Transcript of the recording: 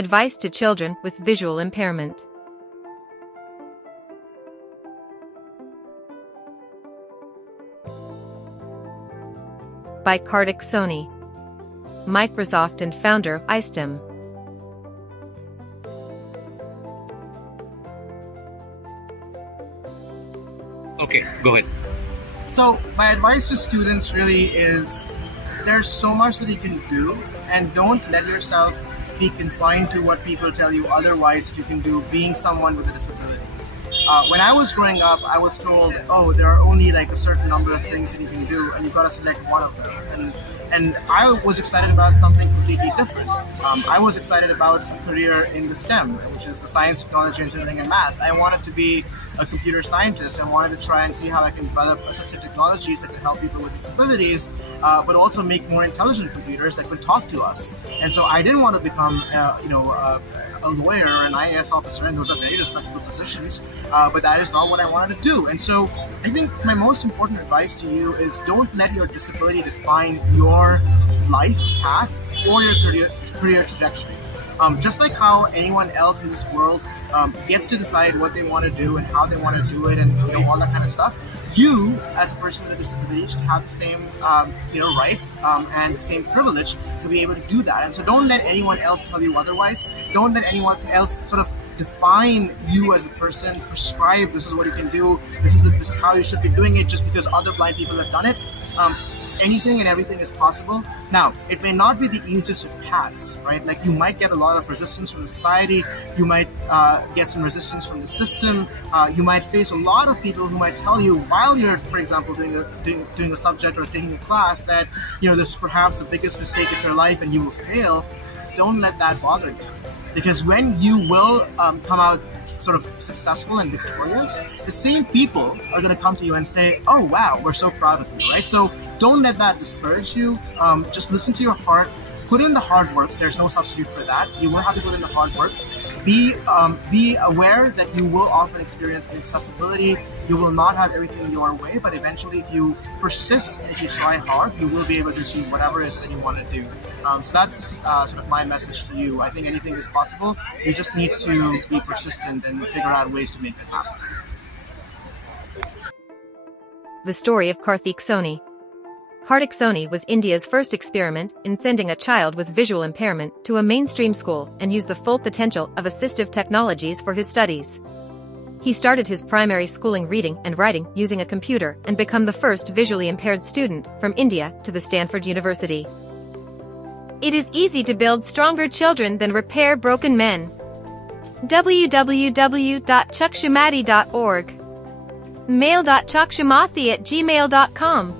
Advice to Children with Visual Impairment. By Kartik Sawhney, Microsoft and founder of iStem. Okay, go ahead. So my advice to students really is there's so much that you can do, and don't let yourself be confined to what people tell you otherwise you can do being someone with a disability. When I was growing up, I was told, oh, there are only like a certain number of things that you can do and you've got to select one of them. And I was excited about something completely different. I was excited about a career in the STEM, which is the science, technology, engineering, and math. I wanted to be a computer scientist. I wanted to try and see how I can develop assistive technologies that can help people with disabilities, but also make more intelligent computers that could talk to us. And so I didn't want to become, a lawyer or an IAS officer, and those are very respectable positions, but that is not what I wanted to do. And so I think my most important advice to you is don't let your disability define your life path or your career trajectory. Just like how anyone else in this world gets to decide what they want to do and how they want to do it and all that kind of stuff, you as a person with a disability should have the same right and the same privilege to be able to do that. And so don't let anyone else tell you otherwise. Don't let anyone else sort of define you as a person, prescribe this is what you can do, this is how you should be doing it just because other blind people have done it. Anything and everything is possible. Now, it may not be the easiest of paths, right? Like you might get a lot of resistance from the society, you might get some resistance from the system, you might face a lot of people who might tell you while you're, for example, doing a subject or taking a class that, this is perhaps the biggest mistake of your life and you will fail. Don't let that bother you. Because when you will come out sort of successful and victorious, the same people are going to come to you and say, oh wow, we're so proud of you, right? So don't let that discourage you. Just listen to your heart, put in the hard work. There's no substitute for that. You will have to put in the hard work. Be aware that you will often experience inaccessibility. You will not have everything your way, but eventually if you persist and if you try hard, you will be able to achieve whatever it is that you want to do. So that's sort of my message to you. I think anything is possible. You just need to be persistent and figure out ways to make it happen. The story of Kartik Sawhney. Kartik Sawhney was India's first experiment in sending a child with visual impairment to a mainstream school and used the full potential of assistive technologies for his studies. He started his primary schooling reading and writing using a computer and became the first visually impaired student from India to the Stanford University. It is easy to build stronger children than repair broken men. www.chakshumathi.org. mail.chakshumathi@gmail.com